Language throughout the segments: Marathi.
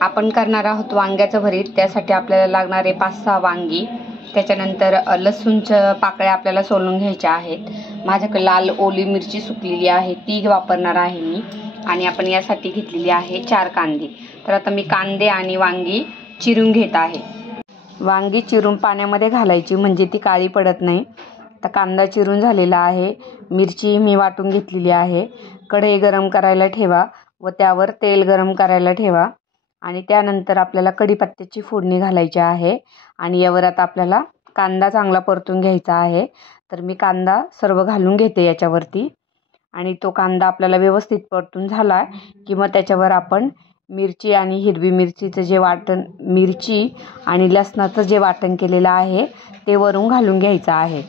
आपण करणार आहोत वांग्याचं भरीत। त्यासाठी आपल्याला लागणारे 5-6 वांगी, त्याच्यानंतर लसूणच्या पाकळ्या आपल्याला सोलून घ्यायच्या आहेत। माझ्याकडे लाल ओली मिरची सुकलेली आहे ती वापरणार आहे मी। आणि आपण यासाठी घेतलेली आहे 4 कांदे। तर आता मी कांदे आणि वांगी चिरून घेत आहे। वांगी चिरून पाण्यामध्ये घालायची म्हणजे ती काळी पडत नाही। आता कांदा चिरून झालेला आहे, मिरची मी वाटून घेतलेली आहे। कढई गरम करायला ठेवा व त्यावर तेल गरम करायला ठेवा आणि त्यानंतर आपल्याला कढीपत्त्याची फोडणी घालायची आहे। आणि यावर आता आपल्याला कांदा चांगला परतून घ्यायचा आहे। तर मी कांदा सर्व घालून घेते याच्यावरती आणि तो कांदा आपल्याला व्यवस्थित परतून झाला की मग त्याच्यावर आपण मिरची आणि हिरवी मिरचीचं जे वाटण, मिरची आणि लसणाचं जे वाटण केलेलं आहे ते वरून घालून घ्यायचं आहे।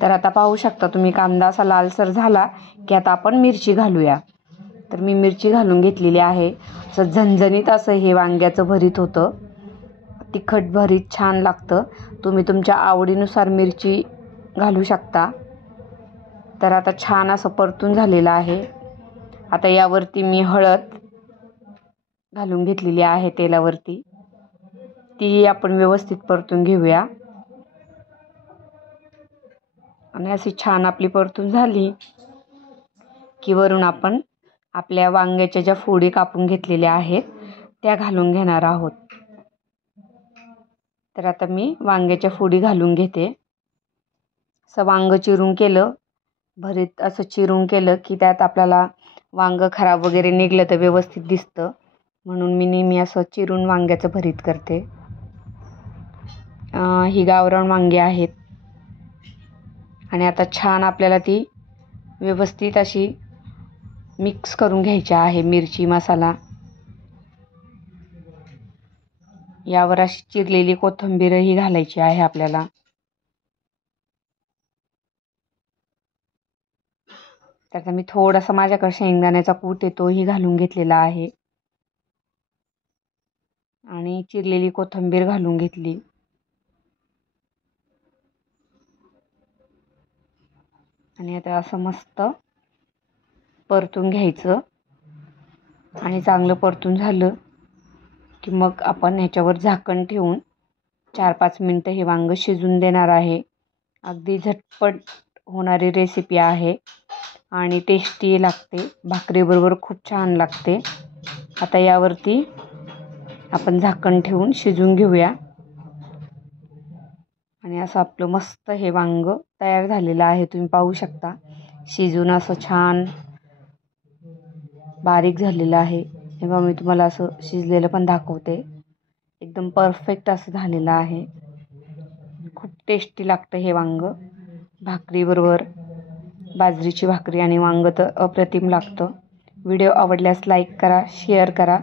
तर आता पाहू शकता तुम्ही कांदा असा लालसर झाला की आता आपण मिरची घालूया। तर मी मिरची घालून घेतलेली आहे। असं झणझणीत असं हे वांग्याचं भरीत होतं, तिखट भरीत छान लागतं। तुम्ही तुमच्या आवडीनुसार मिरची घालू शकता। तर आता छान असं परतून झालेलं आहे। आता यावरती मी हळद घालून घेतलेली आहे तेलावरती, ती आपण व्यवस्थित परतून घेऊया। आणि अशी छान आपली परतून झाली की वरून आपण आपल्या वांग्याच्या ज्या फोडी कापून घेतलेल्या आहेत त्या घालून घेणार आहोत। तर आता मी वांग्याच्या फोडी घालून घेते। असं वांग चिरून केलं, भरीत असं चिरून केलं की त्यात आपल्याला वांग खराब वगैरे निघलं तर व्यवस्थित दिसतं, म्हणून मी नेहमी असं चिरून वांग्याचं भरीत करते। ही गावरान वांगी आहेत आणि आता छान आपल्याला ती व्यवस्थित अशी मिक्स करून घ्यायची आहे। मिरची मसाला, यावर अशी चिरलेली कोथिंबीरही घालायची आहे आपल्याला। त्याचा मी थोडासा माझ्याकडे शेंगदाण्याचा कूट आहे तोही घालून घेतलेला आहे आणि चिरलेली कोथिंबीर घालून घेतली। आणि आता असं मस्त परतून घ्यायचं आणि चांगलं परतून झालं की मग आपण ह्याच्यावर झाकण ठेवून 4-5 मिनटं हे वांग शिजून देणार आहे। अगदी झटपट होणारी रेसिपी आहे आणि टेस्टी लागते, भाकरीबरोबर खूप छान लागते। आता यावरती आपण झाकण ठेवून शिजून घेऊया। आणि असं आपलं मस्त हे वांग तयार झालेलं आहे। तुम्ही पाहू शकता शिजून असं छान बारीक झालेलं आहे। हे बघा मी तुम्हाला असं शिजलेलं पण दाखवते, एकदम परफेक्ट असं झालेलं आहे। खूप टेस्टी लागतं हे वांग, भाकरीबरोबर बाजरीची भाकरी आणि वांग तर अप्रतिम लागतं। व्हिडिओ आवडल्यास लाईक करा, शेअर करा,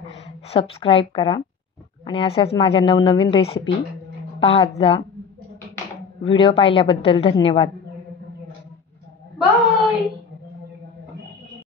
सबस्क्राईब करा आणि अशाच माझ्या नवनवीन रेसिपी पाहत जा। व्हिडिओ पाहिल्याबद्दल धन्यवाद। बाय।